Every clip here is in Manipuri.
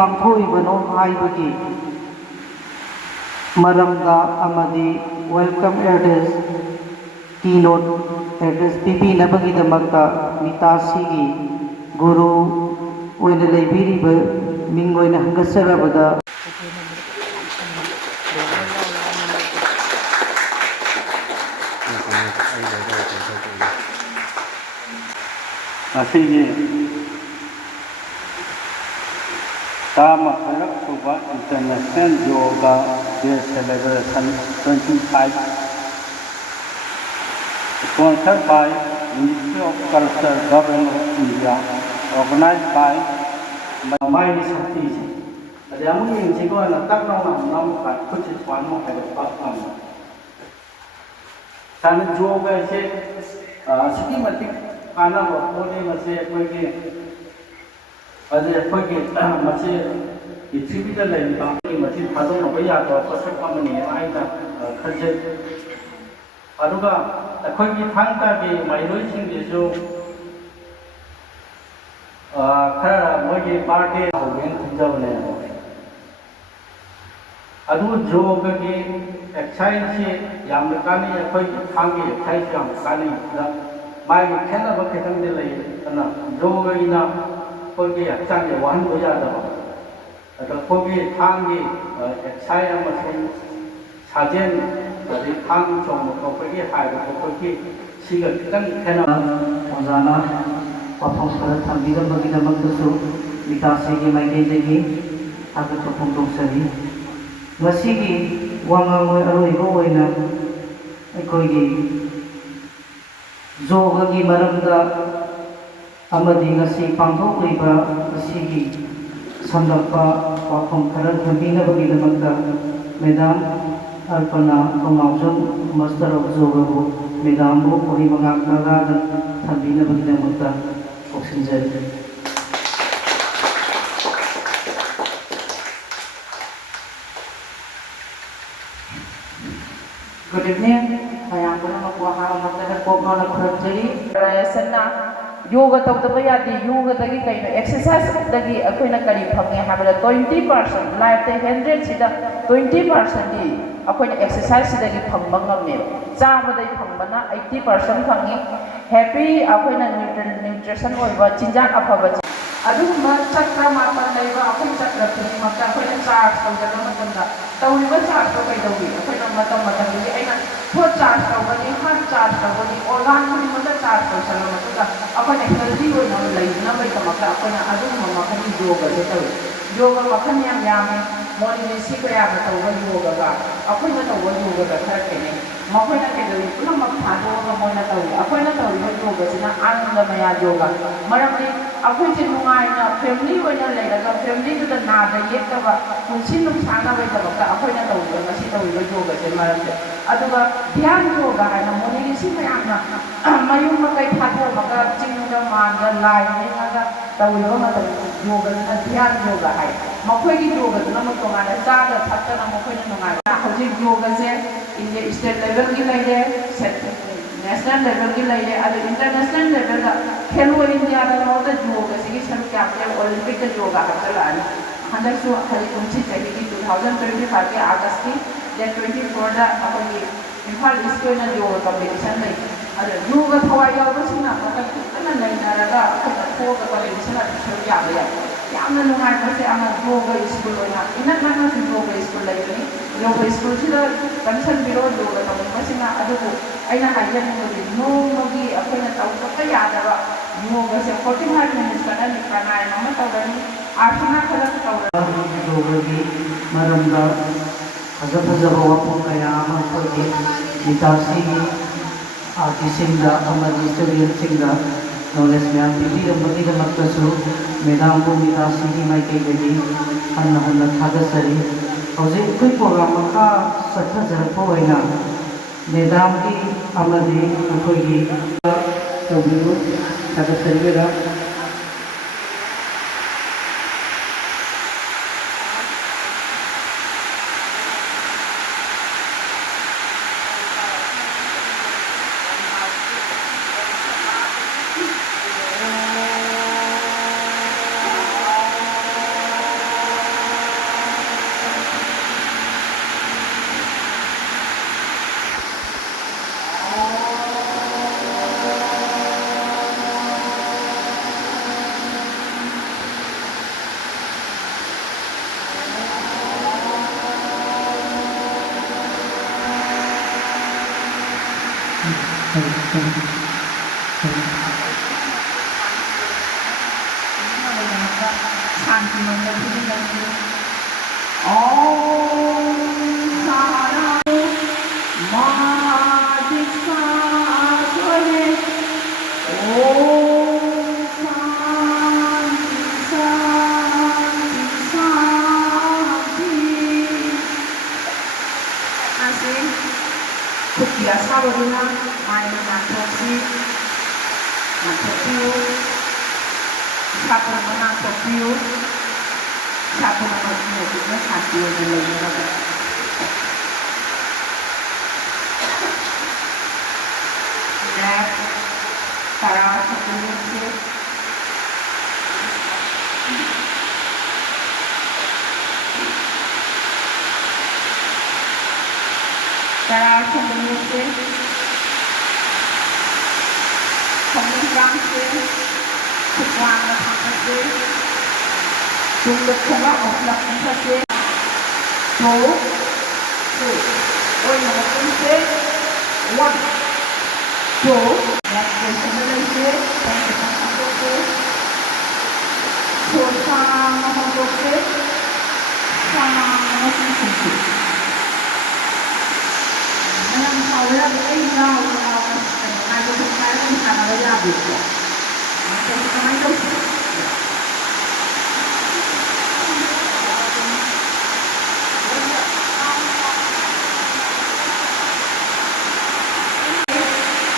पांथोइबनो हाइबगी मरमदा अमदी वेलकम एड्रेस कीनोट एड्रेस पीबीनबगीदमक्ता मितासीगी गुरु ओइने लेबिरिब मिंग ओइने हंगसरबदा असीगे तामा खरक सुबा international yoga day celebration 25 sponsored by Ministry of Culture, Government of India, organized by माई शक्ति से अरे अमुक इंसिको ना तक नाम का कुछ स्वानो है पापम सान जोग ऐसे सिटी मतिक खाना बोले मसे कोई के अरे कोई के मसे पृथ्वी का लेता कि मसे फादो न भैया तो पसक पामनी आई ना खर्चे अरुगा कोई की थांग का के माइरोई सिंह जो खरा मोगी पार्टी होगेन खंजवने अदु जोग की एक्सरसाइज से याम कानी अखोई थांगी एक्सरसाइज याम कानी दा माई खेना बखेतंग दे लई अना जोग इना कोई हक्चांग के वाहन हो जादा अदा कोई थांगी एक्सरसाइज अमसुं साजेन अदि थांग चोंग कोई हाय कोई सिग तंग खेना ओजाना वाफम खर थम्बीरबगीदमक्तसु मितासीगी माइकेदगी आगत फोंदोक्चरी ngasiगी wangangoi aroibo oina aikoigi jogagi maramda amadi ngasi pangthokliba asigi samdakpa wafam khara thambinabagidamakta Madam Alpana Komaujam Master of Yoga Madam Bu Kohimangak Nagada thambinabagidamakta oksinjari Good evening. Saya pun nama kuahara makna kokno na khurjari. Rayasana yoga tawdaba yadi yoga dagi kaino exercise dagi akoina kari phange habala 20% life te 100 sida 20% di akoina exercise dagi phangba ngamne. Chaba dai phangbana 80% phangi. Happy akoina nutrition oiba chinjak afaba aduma chakra mapan laiba akoina chakra thini makta akoina charge tawdaba matanda tawriba charge to kai dawi akoina matam gi aina thot charge tawbani heart charge tawbani organ khuni mata charge tawsala matuga akoina healthy oina laina bai tamakta akoina aduma makani yoga se tawi yoga makhan yam yame morning si ko ya tawba yoga ga akoina tawba yoga ga khara kene makoina ke dawi pula mak thado ga moina tawi akoina tawi yoga sina ananda maya yoga maramni akoi je nungai na family oina leiraga family du da na da yekaba punsin num sana bai tabaka akoi na tawi ga si tawi yoga se maramde aduga dhyan yoga haina morning si mayam na mayum makai thado maka chingda manga lai ni ga tawi ga mata yoga na dhyan yoga hai makoi gi yoga na mo tonga na cha ga thatta na makoi na nungai na hoji yoga se India state level ki laide national level की लाइले अभी इंटरनेशनल लेवल का खेलो इंडिया का होता योगा सिगी सब क्या क्या ओलंपिक का योगा का चला है हंड्रेड सो हरी कुंची चाहिए कि 2025 के अगस्त की डेट 24 दा अपन ये इम्फाल इसको ना योगा कॉम्पिटिशन में अरे योगा थवाई योगा सिना मतलब कितना नहीं ना रहा अपन योगा कॉम्पिटिशन में सब क्या है यामना नुंगाई बसे आमा योगा स्कूल होना इन्ना ना योगा स्कूल लाइले योगा स्कूल सिदा कंसन बिरो योगा तो मसिना अदुको aina hajan ngodi nomogi akoina tawka yadaba yoga se 45 minutes kana ni pranayama ma tawdani asana khala tawda yogi maramda hazabazaba wapum kaya ama kogi mitasi artisingda amadi student singda knowledge myan pidi madi da maktasu medam bu mitasi ni mai kai gadi anna hanna thagasari hoje koi program ka satha jarpo hoina Madam ki amadi akoigi tawbiru thagasaribeda शांति मंगल भी करती ओम शांति मादिसा स्वरे ओम शांति शांति शांति así kutia saborina mai mantosi mantopiu satu mantopiu satu mantopiu itu satu yang lainnya dan para sebelumnya para sebelumnya kemudian sebuah masa jumlah jumlah orang saja tuh oh yang penting one two yang sebenarnya yang kita lakukan sama melakukan sama melakukan dengan saya ini tahu kalau saya bisa melihat itu macam itu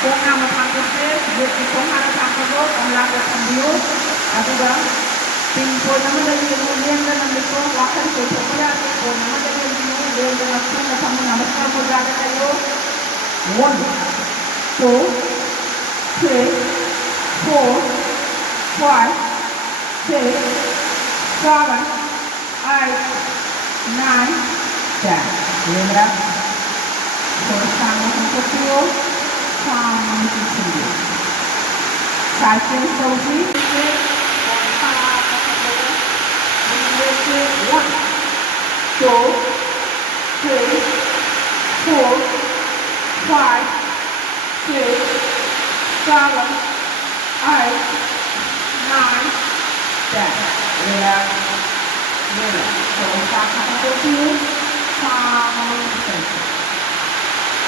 Kung mapapansin, kung harap-harap ang lagat ng Diyos, at diba, pinpo naman dahil yung lienda ng ito, wakan ko sa kaya, pinpo naman dahil yung lienda ng ito, na kami naman sa magkada kayo, 1, 2, 3, 4, 5, 6, 7, 8, 9, 10. Lienda, so sama sa Diyos, sama sendiri. Saya Sophie, one, two, three, four, five, six, seven, eight, nine, 10. Lihat, so sama Sophie, sama sendiri.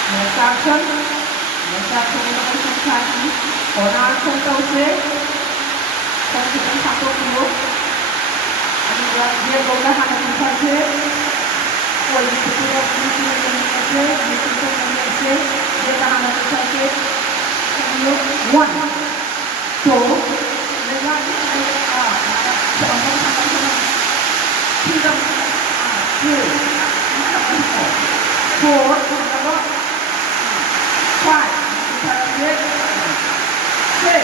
Mesajkan informasi orang sentuh konten satu dulu ada dia boleh hanya saja kualitas dia saja dia hanya saja one two lewat tidak four five, six,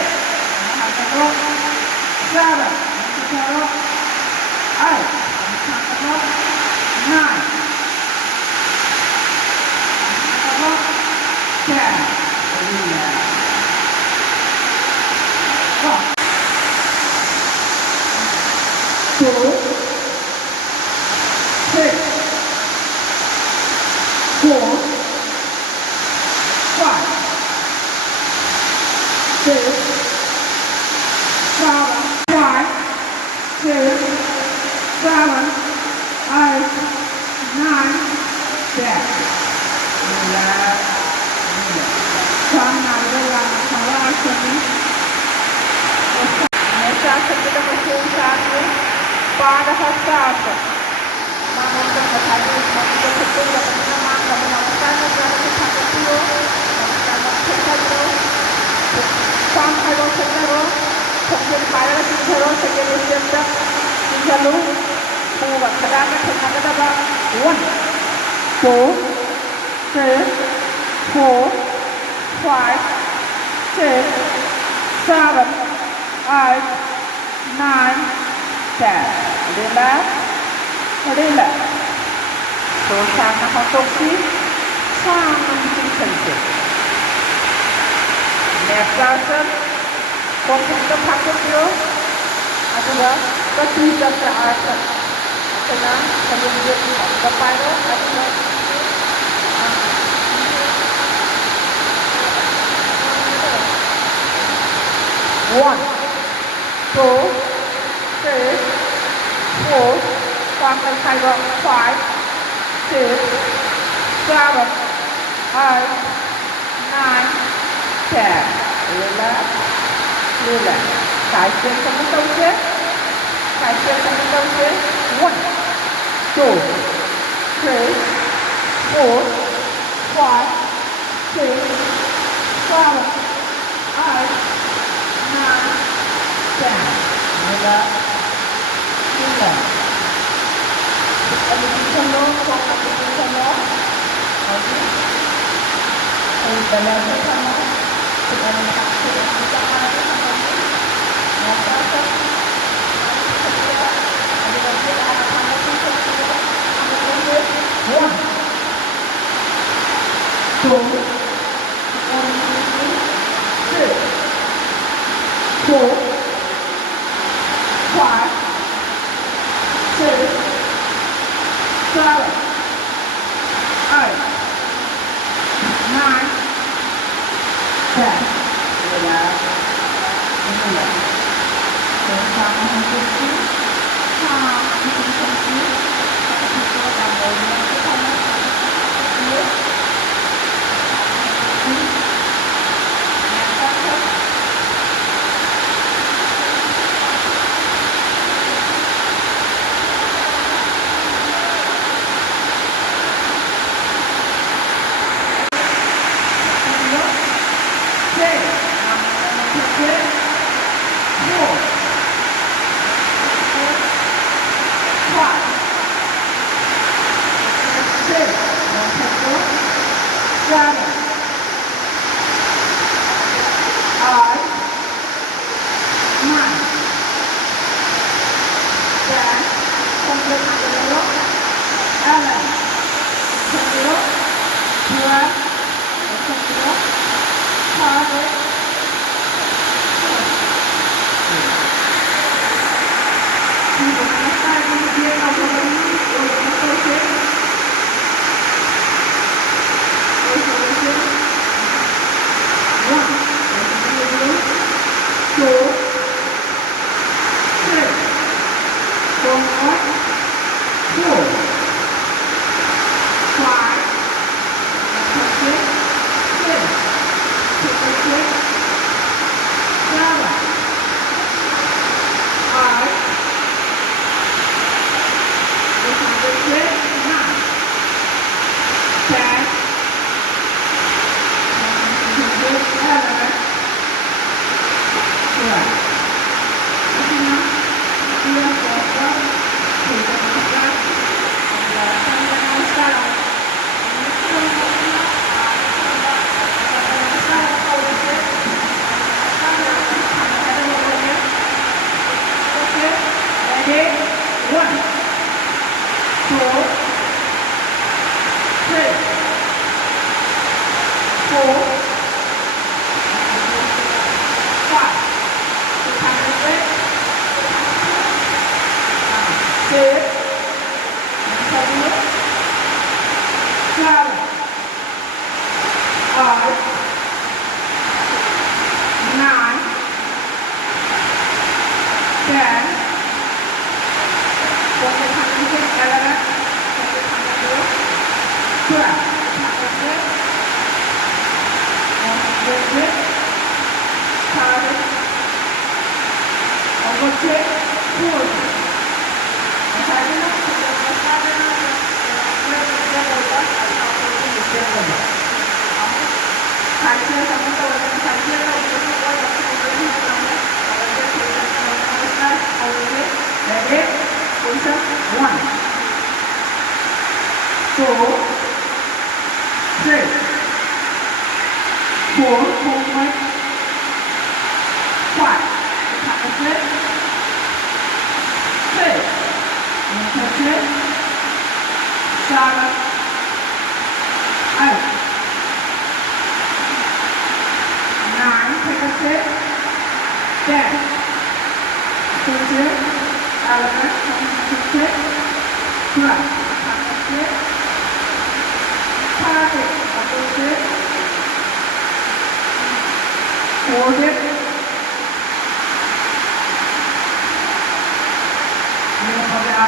seven, eight, nine, 10. Two, six, four, 5, 6, 7, 5, 6, 7, 8, 9, 10. Sana adalah masalah seni. Mesaj kita bersyukur pada saat manusia berhadir, manusia betul dapat menang, dapat melakukan segala sesuatu. Sampai sekarang, kemudian para sekarang sekarang siapa tinggal buat kerana kerana apa? 1, 2, 3, 4, 5, 6, 7, 8, 9, 10. Adalah. So sama konstruksi, sama bikin sense. Next person, konten pakai dia adalah ketiga terakhir. Karena kemudian depan adalah one, two, three, After cycle 5, 6, 7, 8, 9, 10. Relax, relax. Side step sama saja. Side step sama saja. 1, 2, 3, 4, 5, 6, 7, 8, 9, 10. Relax, relax. Ada di sana, kau di sana. Okay. Kalau dalam sana, kita nak kita ada sama ni. Maka ada lagi ada sama kita kita ada 1, 2, 3, 4, 5, 6, 7, 8, 9, 10. Relax. Relax. Bersama seperti seperti kita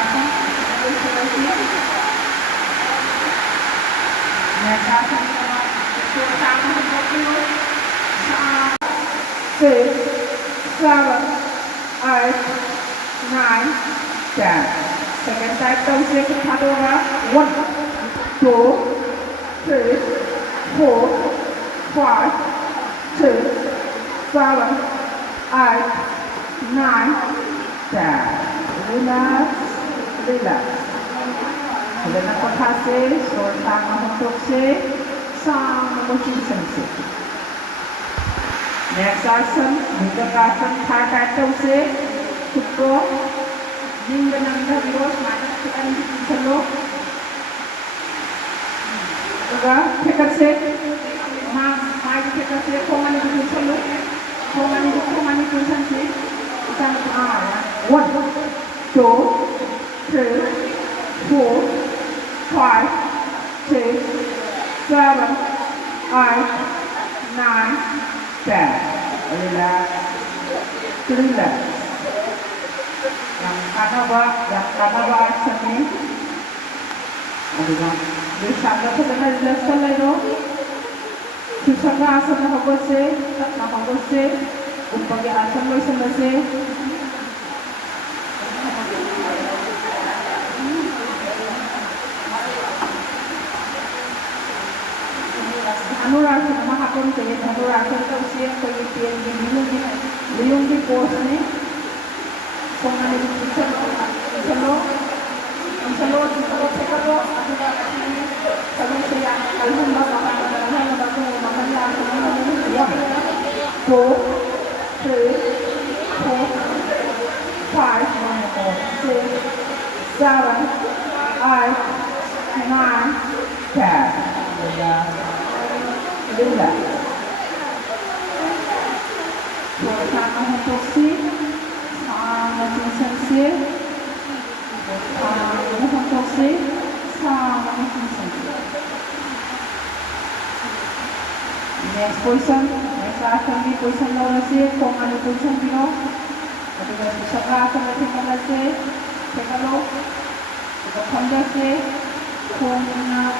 tambah Next asana, 6, 7, 8, 9, 10. Second side toes lift thigh over. 1, 2, 3, 4, 5, 6, 7, 8, 9, 10. Relax, relax. Kemudian aku kasih, soltang untuk sama motion. Next asana, Bhujangasana, thigh toes kupro, Jingananda Viros, mana kita ini selo. Juga tekad maju tekad komani itu selo, komani itu sanksi. Kita 1, 2, 3, 4, 5, 6, 7, 8, 9, 10. Relax, relax. Yang kanan bawah sini. Aduh, bisa nggak sebenarnya jelas sekali loh. Susah nggak asal nak sih, tak nak sih. Upaya asal lo sih. अनुराग महाकुंभ के अनुराग तो उसे कोई पेन की लियों की पोस्ट ने सोनाली चलो से करो सभी से अल्हम्दुलिल्लाह मामला 4, 3, 4, 5, 6, 7, 8, 9, 10. Relax. Sama untuk sama sensasi. Sama untuk sama sensasi. Next position, next asana di position lawan kong ano position dino. Atau kalau susah asana di mana tekalo, kita pandai kong ano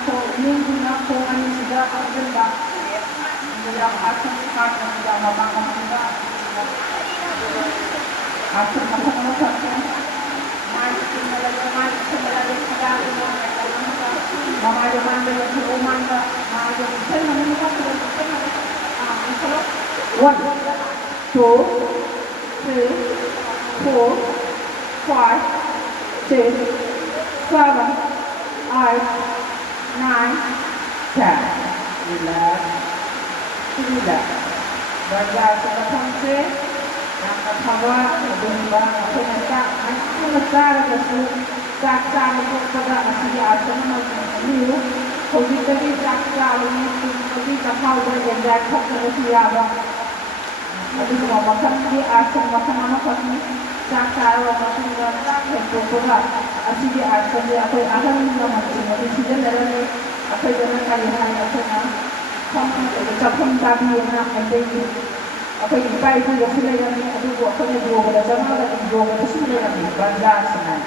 sudah agenda. Dalam asal kan tidak mabang juga. Asal macam macam. Mai semelali sedang. Mama zaman dulu rumah dah. Mama zaman saya mana nak kalau. 1, 2, 3, 4, 5, 6, 7, 8, 9, 10. Relax. Relax. Belajar seperti itu. Yang pertama, berubah penyakit. Mengejar kesu, cakap untuk pada asli asal liu. Kalau tadi cakap ini, tadi cakap dengan cakap seperti apa? Jadi semua makan di asal makan mana pun cakap makan dengan untuk pada asli asal dia apa asal ni macam mana? Sini dalam apa yang kali hari apa nak? Kapung tabi na hindi ako iba itu yung sila yung adugo ako yung dugo na sama na yung dugo na sila yung banda sana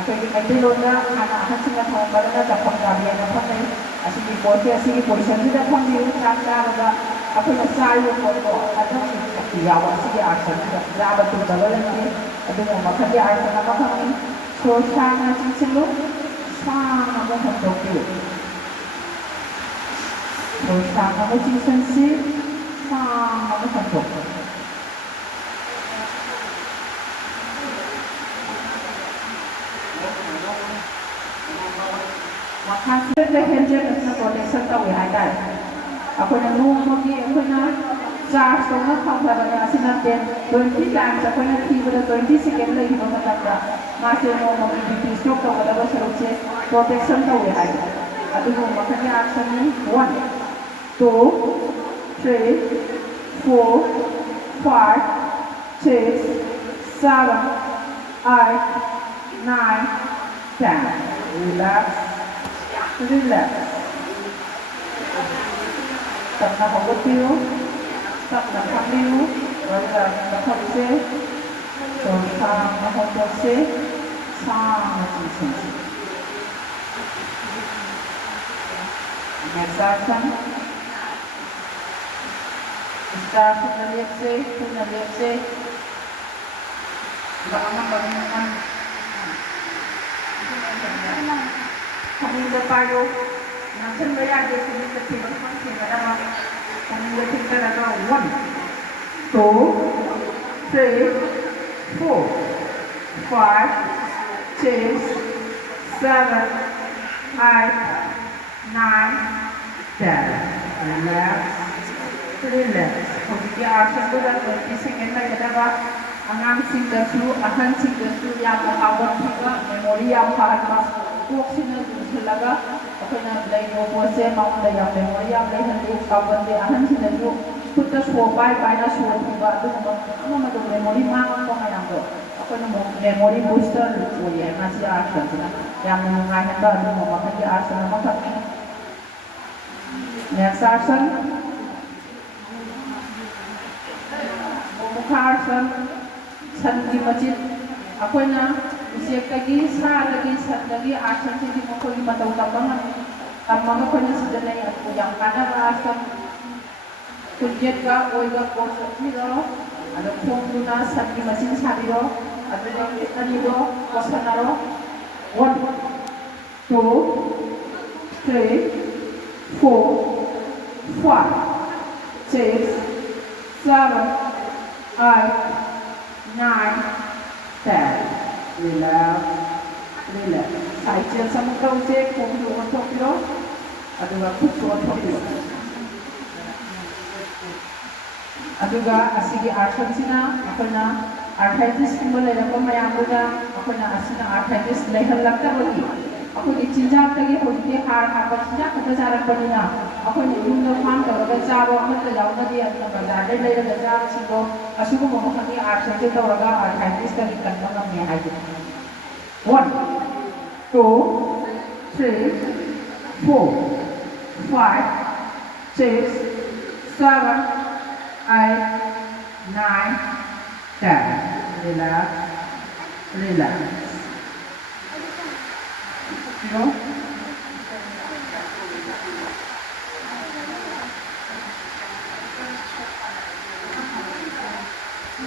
ako yung dilo na anak sila kung bala na kapung tabi na kapag asing ipote sila kung yung nakaka na ako yung sayo ko at ang iyawa sige asan dapat yung dalawa lang adugo makanya asan na kapag so sana silo sana mo hotokyo sama mochi sensei sama hantok. Makasih dah kerja kerana protection tahu ya ada. Aku nak rumah ni aku nak charge tengah kau berada asyik nak 20 times aku nak tiba 20 second lagi mana tak ada. Masih mau mengikuti stroke kau berada bersama protection tahu ya ada. Aduh makanya action ni 1, 2, 3, 4, 5, 6, 7, 8, 9, 10. Relax, relax. Tập nào không có tiêu, tập nào không tiêu, rồi là nó không xế, rồi sang nó không có xế, sang nó chỉ xế. Next action. Start from the left side to the left side. Bangun. Kami dah paru. Nanti bayar dia sini kecil macam mana? Kami dah tinggal ada 1, 2, 3, 4, 5, 6, 7, 8, 9, 10. Relax. Relax. Jadi asal tu dah 20 second lagi dah. Angang singgasu, ahan singgasu yang awal juga memori yang pahat mas. Kok sini selaga, apa nak lagi proses mau dah yang memori yang lagi hendak kawan dia ahan singgasu. Kita suapai na suap juga tu, mana tu memori mana kau yang tu. Apa nak memori booster tu ya, masih asal tu. Yang mengenai hendak tu makan dia asal makan. Next action. Mukhasan. Sanji macit, aku na usiak lagi, sah lagi, sah lagi, asan sih di muka lima tahun tambangan, tambangan aku na sudah naik aku yang kanan asan, kujian ka, oiga kosong ni do, ada phone tu na sanji macit sari do, ada yang kita ni do, kosan na do, 1, 2, 3, 4, 5, 6, 7, 8. 9, 10. Relax. Relax. Side sama kau je, kau dulu untuk dia. Ada waktu untuk dia. Ada juga asigi action sina, apa na arthritis kembali ada pemayan muda, apa na asina arthritis leher lakta bagi. Aku di cinta lagi, aku di har apa cinta kita cara penina. Aku ni jumlah fan kalau kerja bawa kita jauh dia, kita bazar dia lagi kerja sih. Asal aku mau kami action kita orang arthritis kali kan mana ni aja. 1, 2, 3, 4, 5, 6, 7, 8, 9, 10. Relax. Relax. You know?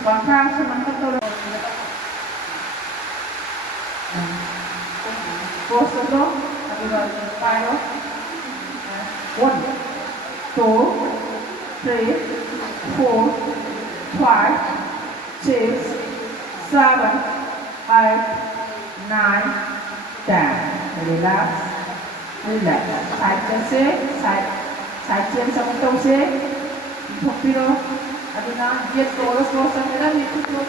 Bangkang semangat tu. Pose tu, ada pai tu. 1, 2, 3, 4, 5, 6, 7, 8, 9, 10. Relax, relax. Side chân sama tông se. Thọc piro. Aduna dia terus kan itu tu.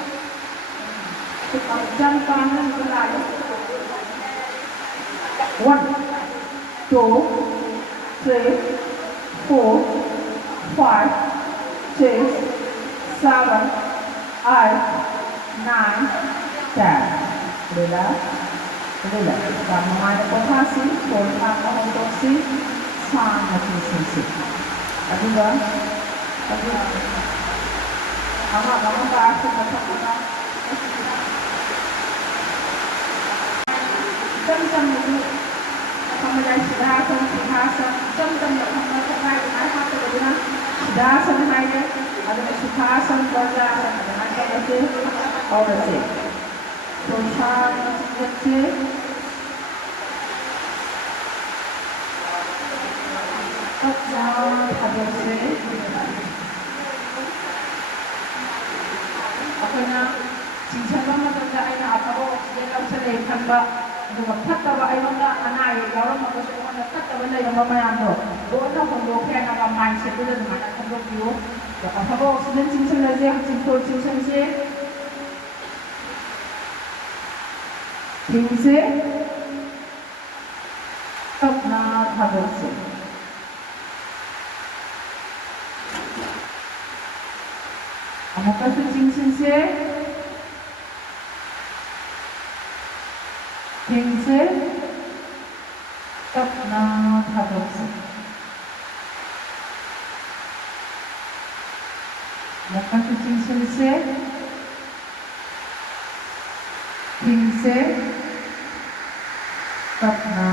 Kita jangan panas berlalu. 1, 2, 3, 4, 5, 6, 7, 8, 9, 10. Relax. Relax. Dan mengenai posisi, pola posisi sangat sensitif. Aduna, Mama bahas tentang jam-jam itu, kemudian sudah jam-jam yang kamu terkait dengan apa kemudian sudah selesai ada sukasan kerja dengan kerja orang sih, perusahaan kecil, ada sih. Apanya cincang matanda ay na aparo yan sa lekan ba gumagkata ba ay mga anay gawang magkasuwa nagkata ba na yung mamayando doon na kung kaya naka-mindset doon na nakakabog yun kapag sinan cincang na siya cincang siya pinse tap na habog siya Maka cincin se, pinse, tap na hadok se. Maka cincin se, pinse, tap na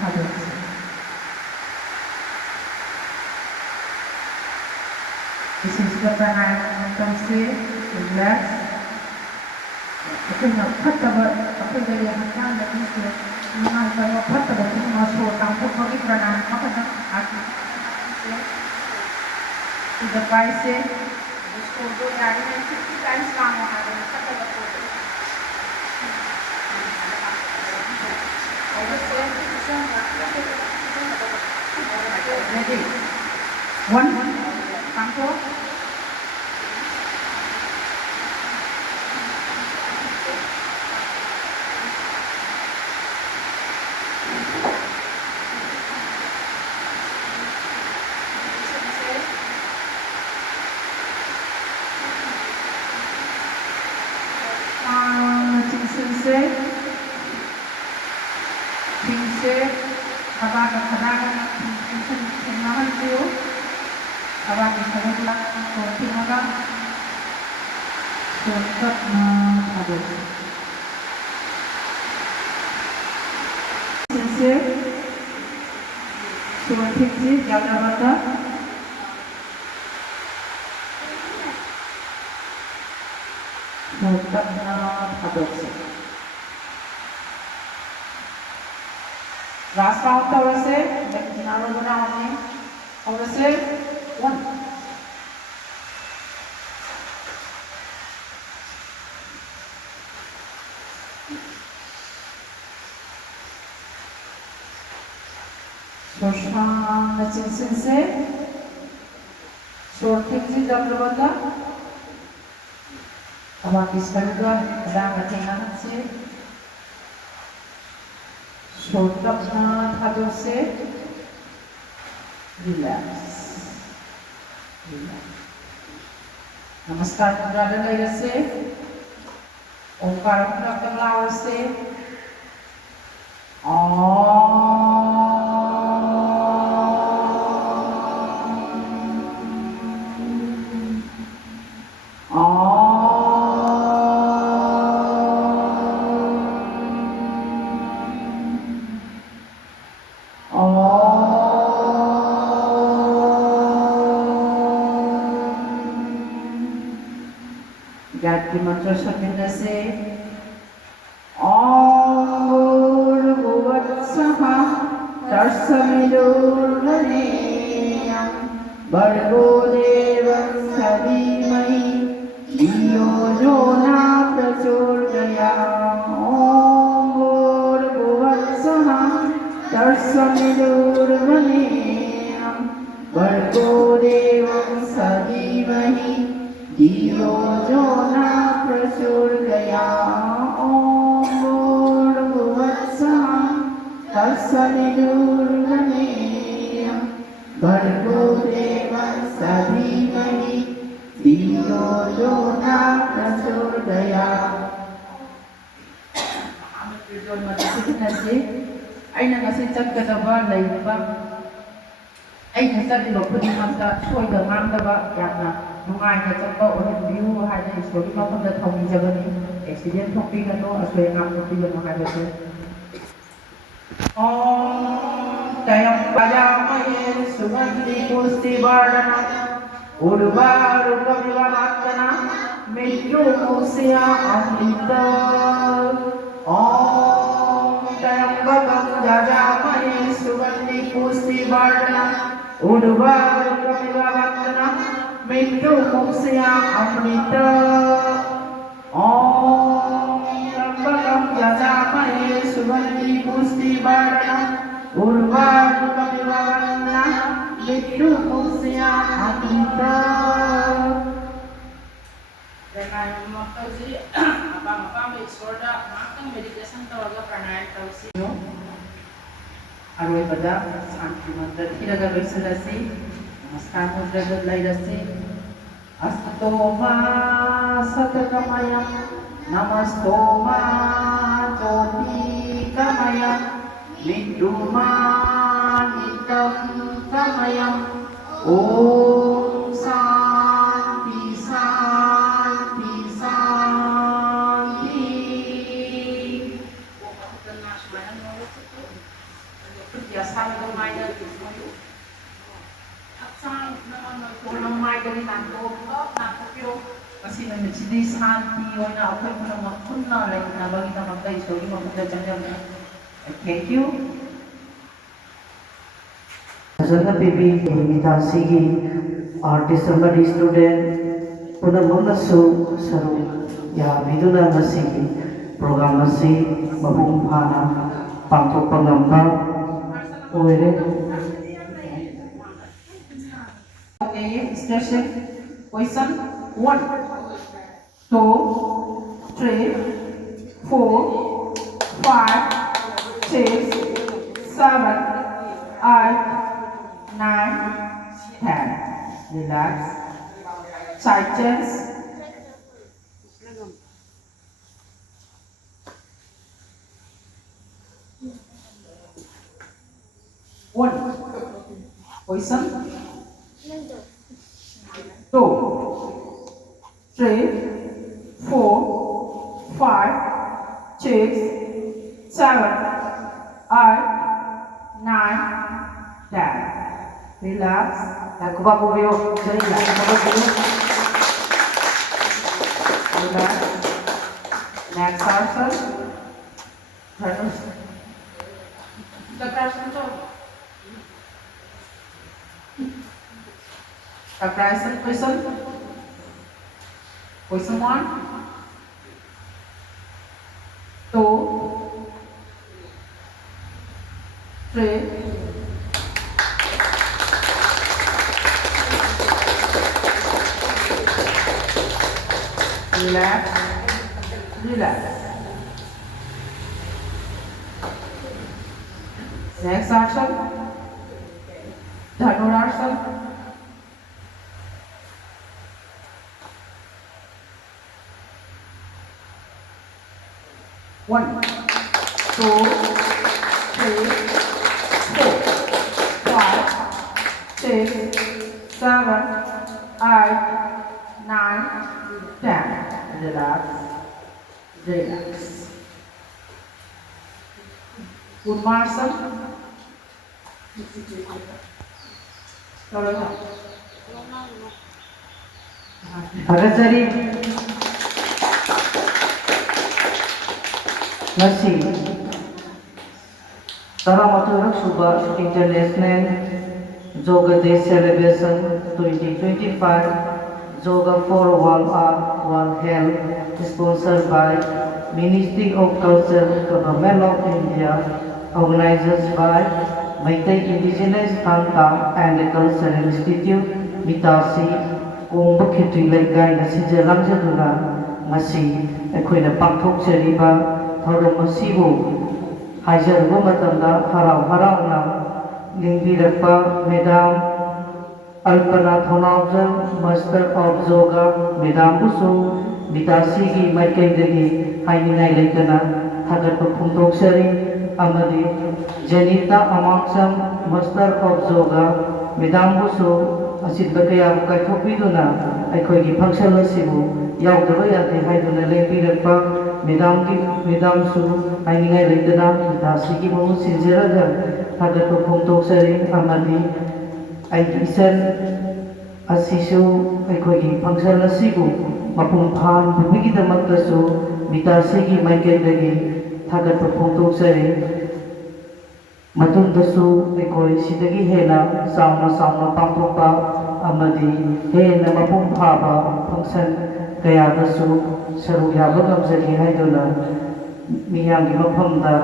hadok se. Pranayama तौसे relax अखोइना फत्तबा अखोइदगी हक्चांगदगी नुंगाइबा फत्तबा मसो तांथोकबगी प्राणायाम मखदम आखि to the bicep, the shoulder area 50 times long ready. One, control. Last round tawase, next nalo guna hone. Tawase, one. Shoshan nachin se, shorting si double banda. Abang ispaluga, abang atingan se. Shotapna thadose, relax. Namaskar mudra dalai se, Omkar mudra kamlaw se, Gayatri mantra sabdina se Om Bhurvuvassaha Tarsamidurvarenyam Bhargo Devasya Dhimahi Dhiyo Jo Na Prachodayam Om Bhurvuvassaha Tarsamidurvarenyam Bhargo Devasya Dhimahi Dhiyo Jo Na Prachodayam Om Bhurvuvassaha Tarsamidurvarenyam Bhargo Devasya Dhimahi Dhiyo Jo Na Prachodayam. Aina ngasi chakadaba laibaba aina chadliba khudimamta soida ngangdaba yamna nungaina chakpa ohinbiu haina isori mafamda thawmijabani accident thokpigano asoi ngam thokpigano haibase Om Tayam Pajamahe Sugandhi Pusti Vardana Urvarukamiva Vattana Mitru Kusya Amrita Om Tayam Pajamahe Sugandhi Pusti Vardana Urvarukamiva Vattana Mitru Kusya Amrita Om Trambakam Yajamahe Sugandhi Pusti Vardana Urvarukamiva Vattana Mitru Kusya Amrita. Pranayam tausi abang isorda makang meditation tawaga pranayam tausi aroi pada santi mantra thiraga loisalasi namaskar mudra lairasi astoma satakamayam namastoma joti kamayam niduma nitam kamayam Om Santi Santi Santi. Kerjasama dengan Maya itu, aksan dengan orang Maya dari Tanto. ꯉꯁꯤꯗꯤ ꯁꯥꯟꯇꯤ ꯑꯣꯏꯅ ꯑꯩꯈꯣꯏ ꯄꯨꯝꯅꯃꯛ ꯄꯨꯟꯅ ꯂꯩꯅꯕꯒꯤꯗꯃꯛꯇ ꯏꯁꯣꯔꯒꯤ ꯃꯐꯝꯗ ꯆꯪꯖꯕꯅꯤ ꯊꯦꯡꯛ ꯌꯨ फजल पीबी मितासी की आर्टिस्ट अमरी स्टूडेंट पुनमनसु सरू या विदुना मसी प्रोग्राम मसी मपुंग फाना पांथोकपा ngamba ओइरे Okay, expression question 1 2 3 4 5 6 7 8 9 10 relax side chest one question 2 3 4 5 6 7 8 9 10 relax Kuba Kubio sering lah relax next person the person the present question question 1 2 3 relax relax next action Dhanurasana one, two, three, four, five, six, seven, eight, nine, 10. Relax, relax. Udmasana. Agazari Nasi Taramaturak Suba International Yoga Day Celebration 2025 Yoga for One Art, One Health sponsored by Ministry of Culture, Government of India, organized by Maitai Indigenous Thanta and Cultural Institute, Mitasi, Kongba Khitri Laikai Nasija Lamjaduna, Masi, Equina Paktok Cheriba, Thoromasibu, Hajar Gomatanda, Harauna, Lingirapa, Madam Alpana Thonaujan, Master of Yoga, Madam Busu, Mitasi, Maikai Degi, Hainai Laikana, Hagat Puntok Seri, Amadi, Janita Amangsam, Master of Yoga, Madam Busu, Asid Bakaya Kaitopiduna, Aikogi Function Sibu, Yaudavayati Haiduna Lempirapa, Madam Su, Hainai Laikana, Mitasi, Sinjeraga, Hagat Puntok Seri, Amadi, Aisen Asisu, Aikogi Function Sibu, Mapung Pan, Bigida Makasu, Mitasi, Maikai Degi, Hagat Puntok Seri, Matundasu, Ekoi Sidagi Hena, Sauna Pampopa, Amadi, Hena Mapung Paba, Function, Kayadasu, Saru Yabagam Zagi Haidula, Miyam Mapamda,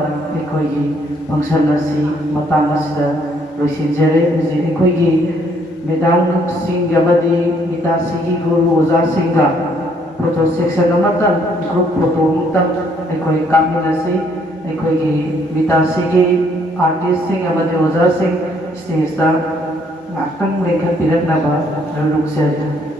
Ekoi, Function Nasi, Matangasida, Rosinjere, Ekoi, Madam Singh Amadi, Mitasi, Guru Oza Singha, Photo section Namatan, Group Photo Mutan, Ekoi Kaminasi, Ekoi, Mitasi, Artist Singh Amadi Oza Singh, Sting Star, Acting Lake Pirat Naba, Ruluk Serja.